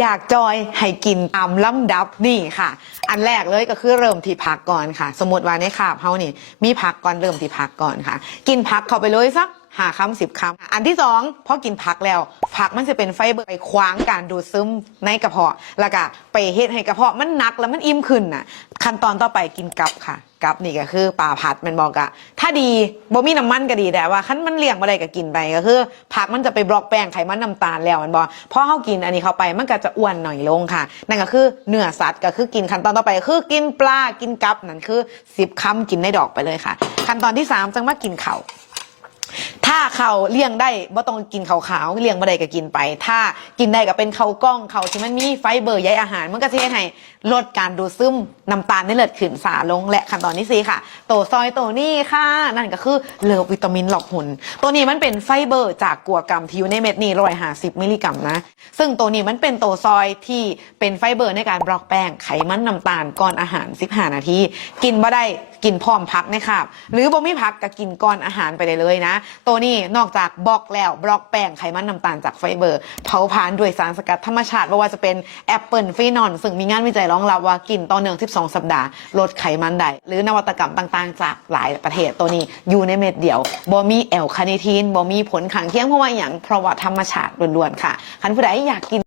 อยากจอยให้กินตามลำดับนี่ค่ะ อันแรกเลยก็คือเริ่มที่พักก่อนค่ะ สมมติว่าในขาวเฮานี่ มีพักก่อนเริ่มที่พักก่อนค่ะ กินพักเข้าไปเลยสักหาคำสิบคำ อันที่สองพอกินผักแล้ว ผักมันจะเป็นไฟเบอร์ไปคว้างการดูดซึมในกระเพาะ แล้วก็ไปเฮ็ดให้กระเพาะมันหนักแล้วมันอิ่มขึ้นน่ะ ขั้นตอนต่อไปกินกับค่ะ กับนี่ก็คือปลาผัดแมันบอกอะถ้าดีบ่มีน้ำมันก็ดีแต่ว่าขั้นมันเลี่ยงอะไรก็กินไปก็คือผักมันจะไปบล็อกแป้งไขมันน้ำตาลแล้วแมันบอกพอเขากินอันนี้เข้าไปมันก็จะอ้วนหน่อยลงค่ะ นั่นก็คือเนื้อสัตว์ก็คือกินขั้นตอนต่อไปคือกินปลากินกับนั่นคือสิบคำกินได้ดอกไปเลยค่ะ ขั้นตอนที่สามจังว่ากินเข่า ถ้าเขาเลี่ยงได้บ่ต้องกินข้าวขาวเลี่ยงบ่ได้ก็กินไป ถ้ากินได้ก็เป็นข้าวกล้องข้าวที่มันมีไฟเบอร์ใยอาหาร มันก็จะเฮ็ดให้ลดการดูดซึมน้ำตาลในเลือดขึ้นสาลง และขั้นตอนที่สี่ค่ะ โตซอยโตนี่ค่ะ นั่นก็คือเลือวิตามินหลอกหุ่นตัวนี้มันเป็นไฟเบอร์จากกัวกรรมที่อยู่ในเม็ดนี่ร้อยห้าสิบมิลลิกรัมนะ ซึ่งตัวนี้มันเป็นโตซอยที่เป็นไฟเบอร์ในการบล็อกแป้งไขมันน้ำตาลก่อนอาหาร 15 นาทีกินบ่ได้กินพร้อมพักนะครับหรือบ่มีพักก็กินก่อนอาหารไปได้เลยนะตัวนี้นอกจากบล็อกแล้วบล็อกแป้งไขมันน้ำตาลจากไฟเบอร์ เผาผลาญด้วยสารสกัดธรรมชาติไม่ว่าจะเป็นแอปเปิลฟีนอลซึ่งมีงานวิจัยรองรับว่ากินต่อเนื่อง 12 สัปดาห์ ลดไขมันได้ หรือนวัตกรรมต่างๆ จากหลายประเทศตัวนี้อยู่ในเม็ดเดียวบ่มีแอลคาเนทีนบ่มีผลขังเคียงเพราะว่าอย่างเพราะว่าธรรมชาติล้วนๆค่ะคันผู้ใดอยากกิน